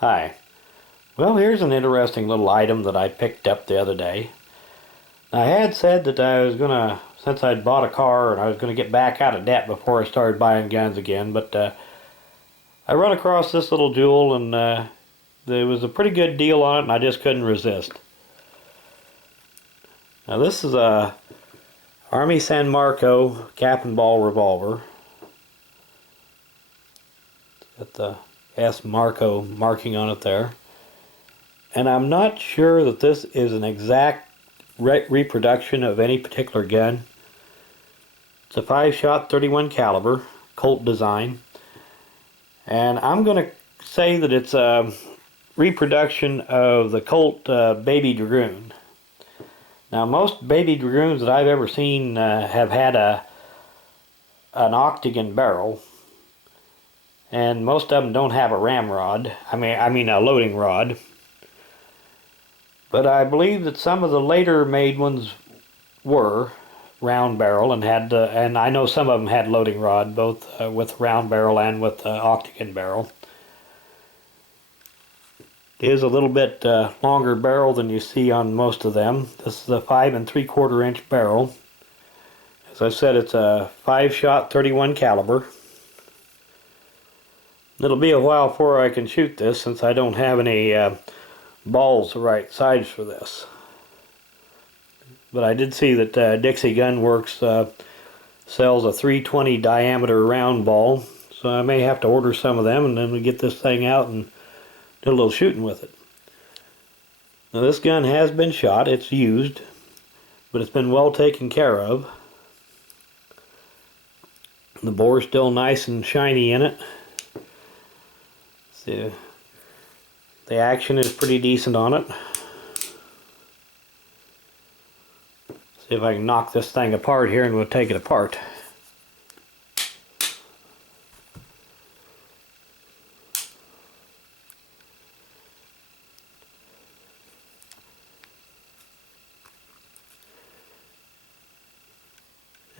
Hi. Well, here's an interesting little item that I picked up the other day. I had said that I was gonna, since I'd bought a car, and I was gonna get back out of debt before I started buying guns again, but I run across this little jewel, and there was a pretty good deal on it, and I just couldn't resist. Now this is a Armi San Marco cap and ball revolver. Got the S Marco marking on it there. And I'm not sure that this is an exact reproduction of any particular gun. It's a 5-shot 31 caliber Colt design, and I'm going to say that it's a reproduction of the Colt Baby Dragoon. Now, most Baby Dragoons that I've ever seen have had an octagon barrel, and most of them don't have a ramrod. I mean a loading rod. But I believe that some of the later made ones were round barrel and had, and I know some of them had loading rod, both with round barrel and with octagon barrel. It is a little bit longer barrel than you see on most of them. This is a 5 3/4 inch barrel. As I said, it's a 5-shot 31 caliber. It'll be a while before I can shoot this, since I don't have any balls the right size for this. But I did see that Dixie Gun Works sells a 320 diameter round ball, so I may have to order some of them, and then we get this thing out and do a little shooting with it. Now this gun has been shot, it's used, but it's been well taken care of. The bore's still nice and shiny in it. See, the action is pretty decent on it. See if I can knock this thing apart here, and we'll take it apart.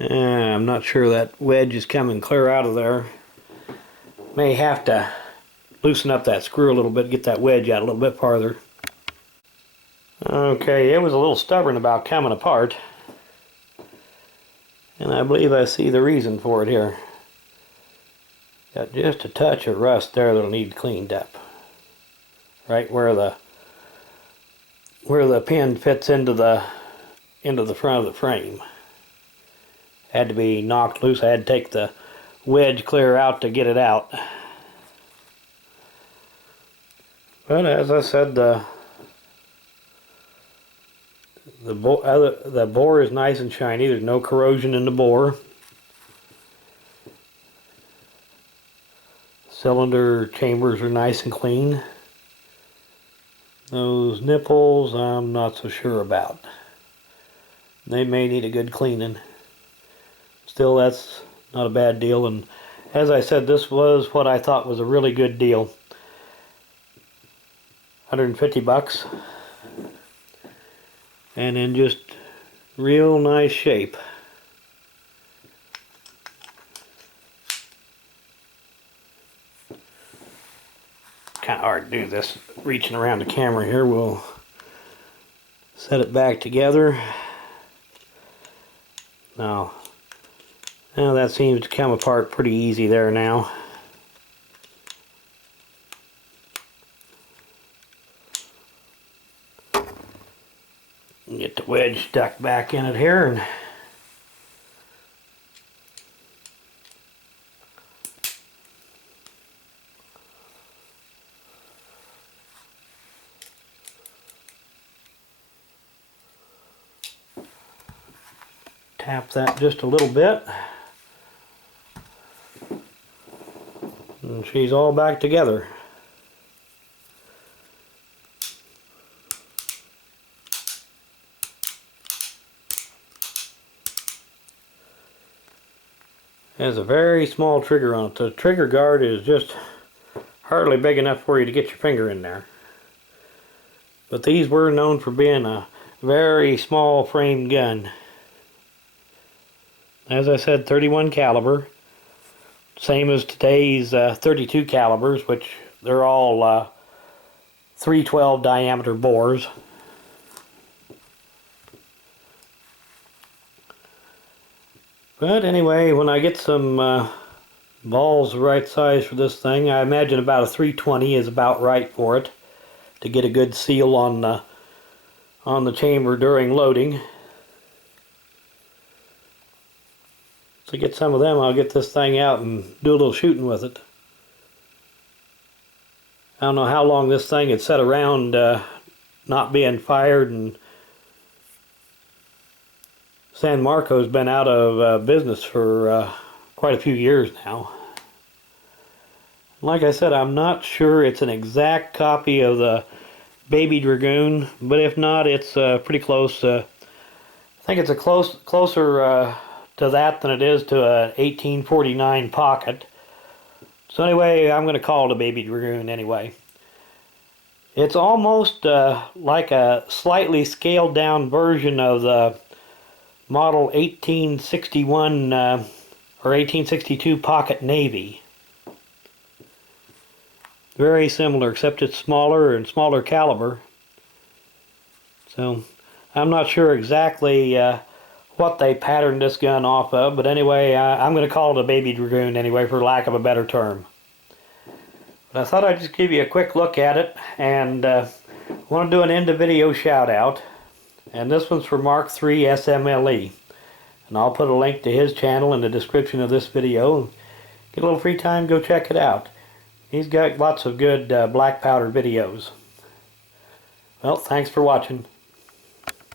I'm not sure that wedge is coming clear out of there. May have to loosen up that screw a little bit, get that wedge out a little bit farther. Okay, it was a little stubborn about coming apart, and I believe I see the reason for it here. Got just a touch of rust there that'll need cleaned up. Right where the pin fits into the front of the frame. Had to be knocked loose. I had to take the wedge clear out to get it out. But as I said, the bore is nice and shiny. There's no corrosion in the bore. Cylinder chambers are nice and clean. Those nipples I'm not so sure about. They may need a good cleaning. Still, that's not a bad deal, and as I said, this was what I thought was a really good deal. 150 bucks, and in just real nice shape. Kind of hard to do this reaching around the camera here. We'll set it back together. Now that seems to come apart pretty easy there now. Get the wedge stuck back in it here, and tap that just a little bit, and she's all back together. It has a very small trigger on it. The trigger guard is just hardly big enough for you to get your finger in there. But these were known for being a very small frame gun. As I said, 31 caliber. Same as today's 32 calibers, which they're all 312 diameter bores. But anyway, when I get some balls the right size for this thing, I imagine about a 320 is about right for it to get a good seal on the chamber during loading. So get some of them, I'll get this thing out and do a little shooting with it. I don't know how long this thing had sat around not being fired, and San Marco's been out of business for quite a few years now. Like I said, I'm not sure it's an exact copy of the Baby Dragoon, but if not, it's pretty close. I think it's closer to that than it is to an 1849 pocket. So anyway, I'm going to call it a Baby Dragoon anyway. It's almost like a slightly scaled down version of the model 1861 or 1862 Pocket Navy. Very similar, except it's smaller and smaller caliber. So I'm not sure exactly what they patterned this gun off of, but anyway, I'm going to call it a Baby Dragoon anyway, for lack of a better term. But I thought I'd just give you a quick look at it, and I want to do an end of video shout out. And this one's for Mark III SMLE. And I'll put a link to his channel in the description of this video. Get a little free time, go check it out. He's got lots of good black powder videos. Well, thanks for watching.